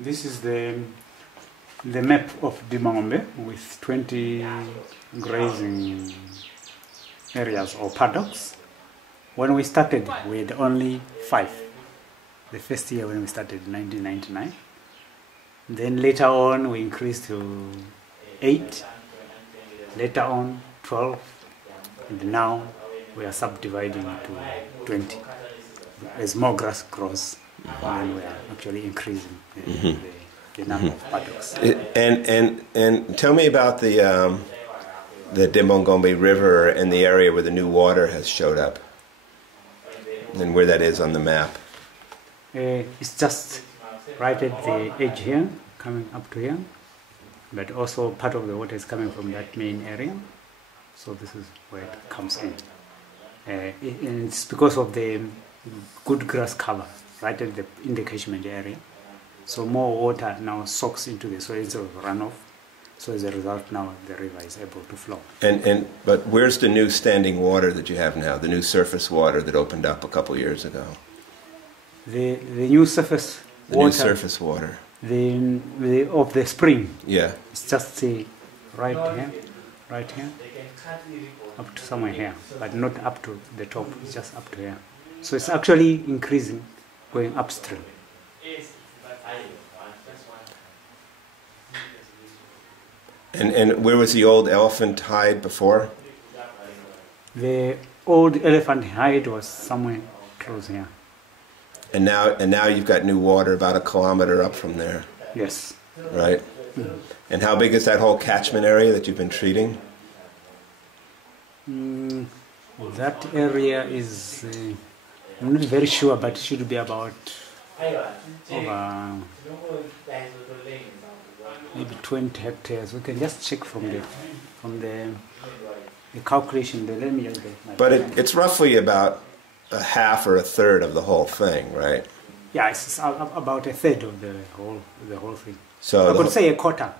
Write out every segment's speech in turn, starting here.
This is the map of Ziimbabwe with 20 grazing areas or paddocks. When we started, we had only 5. The first year when we started, 1999. Then later on, we increased to 8. Later on, 12. And now we are subdividing to 20. As more grass grows, then we are actually increasing the number of paddocks. And tell me about the Ziimbabwe River and the area where the new water has showed up, and where that is on the map. It's just right at the edge here, coming up to here, but also part of the water is coming from that main area, so this is where it comes in. And it's because of the good grass cover right at in the catchment area, so more water now soaks into the soil instead of runoff. So as a result, now the river is able to flow. But where's the new standing water that you have now? The new surface water that opened up a couple years ago. The new surface water. New surface water. Of the spring. Yeah. It's just right here, up to somewhere here, but not up to the top. It's just up to here. So it's actually increasing, going upstream. And where was the old elephant hide before? The old elephant hide was somewhere close here. And now you've got new water about 1 kilometer up from there. Yes. Right. And how big is that whole catchment area that you've been treating? That area is, I'm not very sure, but it should be about over maybe 20 hectares. We can just check from the calculation. Let me just get but it's roughly about a half or a third of the whole thing, right? Yeah, it's about a third of the whole thing. So I could say a quarter,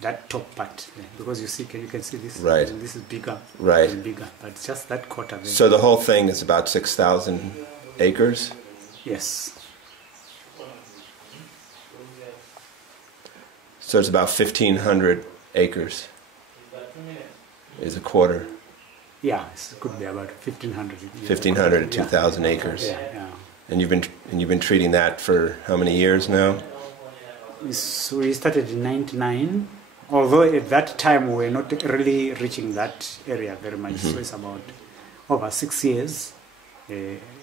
that top part, because you can see this. Right. This is bigger. Right. And bigger, but it's just that quarter. There. So the whole thing is about 6,000 acres. Yes. So it's about 1,500 acres. Is a quarter. Yeah, it could be about 1,500. 1,500 to 2,000 acres. Yeah. And you've been treating that for how many years now? So we started in '99. Although at that time we were not really reaching that area very much. So it's about over 6 years.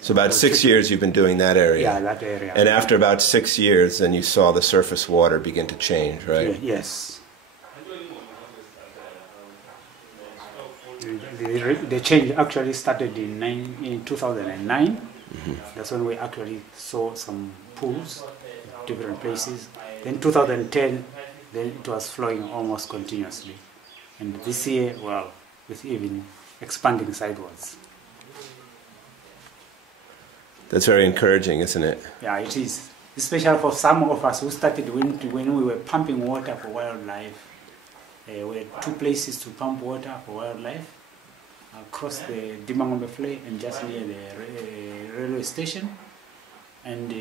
So about 6 years you've been doing that area. Yeah, that area. And after about 6 years, then you saw the surface water begin to change, right? Yes. The change actually started in 2009. That's when we actually saw some pools in different places. Then 2010, then it was flowing almost continuously. And this year, well, with even expanding sidewards. That's very encouraging, isn't it? Yeah, it is. Especially for some of us who started when we were pumping water for wildlife. We had 2 places to pump water for wildlife. Across the Ziimbabwe Flay and just near the railway station. And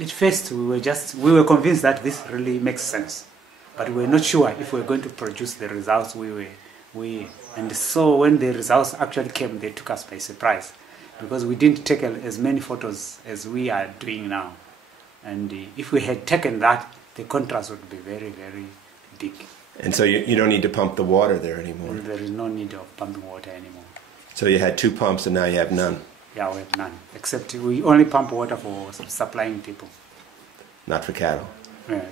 at first we were convinced that this really makes sense. But we were not sure if we were going to produce the results and so when the results actually came, they took us by surprise. Because we didn't take as many photos as we are doing now. And if we had taken that, the contrast would be very, very big. And so you don't need to pump the water there anymore? And there is no need of pumping water anymore. So you had 2 pumps and now you have none? Yeah, we have none. Except we only pump water for supplying people. Not for cattle? Yeah.